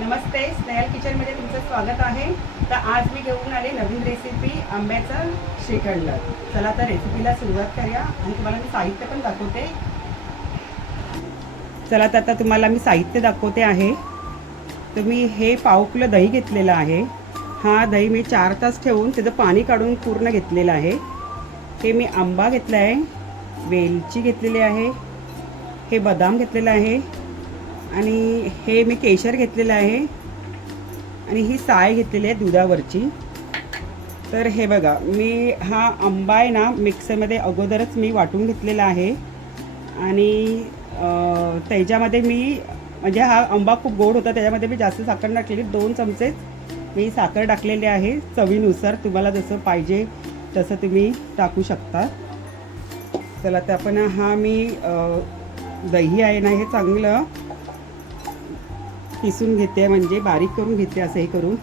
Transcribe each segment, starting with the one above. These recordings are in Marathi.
नमस्ते, स्नेहल किचनमध्ये तुमचं स्वागत आहे। तर आज मी घेऊन आले नवीन रेसिपी आंब्याचा श्रीखंड। चला तर रेसिपीला सुरुवात करूया आणि तुम्हाला मी साहित्य पण दाखवते। चला तर आता तुम्हाला मी साहित्य दाखवते आहे। तर मी हे पाव किलो दही घेतलेलं आहे। हा दही मी 4 तास ठेवून त्याचं पाणी काढून पूर्ण घेतलेलं आहे। हे मी आंबा घेतला आहे, वेलची घेतलेली आहे, हे बदाम घेतलेलं आहे आणि हे मी केशर घेतलेलं आहे आणि ही साय घेतलेली आहे दुधावरची। तर हे बघा, मी हा आंबा आहे ना मिक्सरमध्ये अगोदरच मी वाटून घेतलेला आहे आणि त्याच्यामध्ये मी म्हणजे हा आंबा खूप गोड होता, त्याच्यामध्ये मी जास्त साखर टाकलेली, 2 चमचे मी साखर टाकलेली आहे चवीनुसार। तुम्हाला जसं पाहिजे तसं तुम्ही टाकू शकता। चला तर आपण हा मी दही आहे ना हे चांगलं किसून घेते, म्हणजे बारीक करून घेते असं हे करून।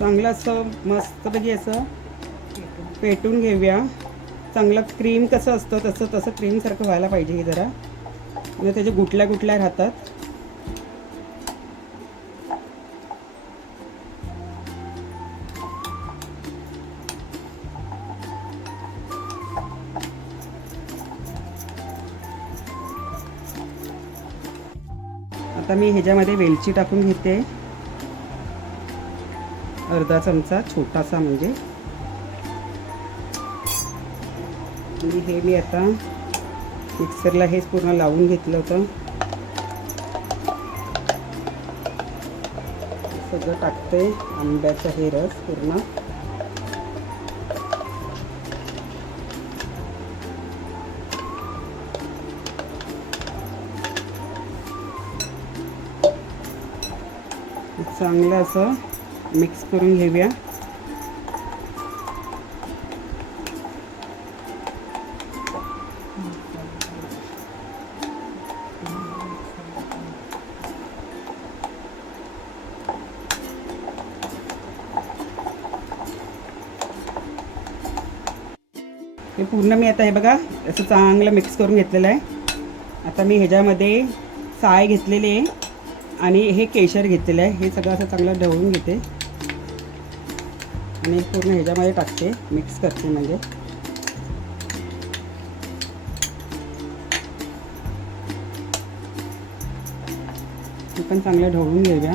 चांगलं असं मस्तपैकी असं पेटून घेऊया। चांगलं क्रीम कसं असतं तसं क्रीमसारखं व्हायला पाहिजे हे जरा, म्हणजे त्याचे गुटल्या गुटल्या राहतात। आता मी ह्याच्यामध्ये वेलची टाकून घेते, अर्धा चमचा छोटासा म्हणजे। आणि हे मी आता मिक्सरला हेच पूर्ण लावून घेतलं होतं, सगळं टाकते आंब्याचा हे रस पूर्ण। चांगलं असं मिक्स करून घेऊया। हे पूर्ण मी आता हे बघा असं चांगलं मिक्स करून घेतलेलं आहे। आता मी ह्याच्यामध्ये साय घेतलेली आहे आणि हे केशर घेतलेलं आहे, हे सगळं असं चांगलं ढवळून घेते आणि पूर्ण ह्याच्यामध्ये टाकते, मिक्स करते म्हणजे। हे पण चांगलं ढवळून घेऊया।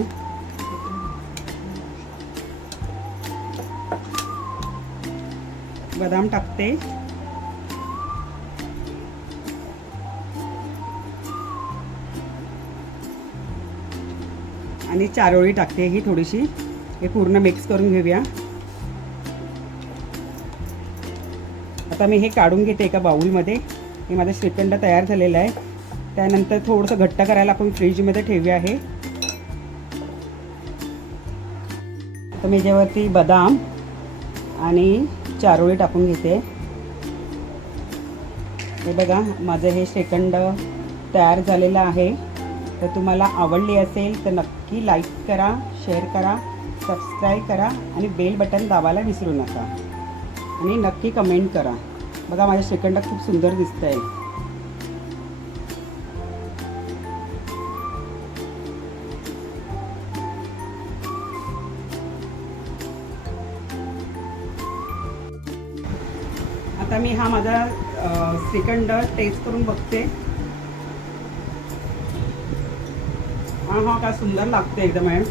बदाम टाकते आणि चारोळी टाकते ही थोडीशी। हे पूर्ण मिक्स करून घेऊया। आता मी हे काढून घेते एका बाउलमध्ये। हे माझं श्रीखंड तयार झालेलं आहे। त्यानंतर थोडंसं घट्ट करायला आपण फ्रीजमध्ये ठेवूया हे। आता मी याच्यावरती बदाम आणि चारोळी टाकून घेते। हे बघा, माझं हे श्रीखंड तयार झालेलं आहे। तर तुम्हाला आवडली असेल तर नक्की लाईक करा, शेअर करा, सबस्क्राईब करा आणि बेल बटन दाबायला विसरू नका आणि नक्की कमेंट करा। बघा, माझं श्रीखंड खूप सुंदर दिसतंय। आता मी हा माझा श्रीखंड टेस्ट करून बघते। हा काय सुंदर लागते एकदम आहे।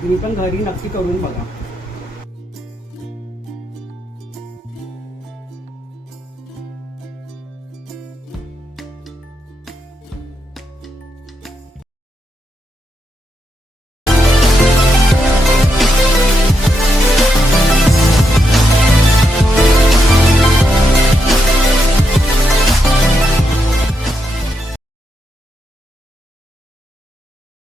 तुम्ही पण घरी नक्की करून बघा।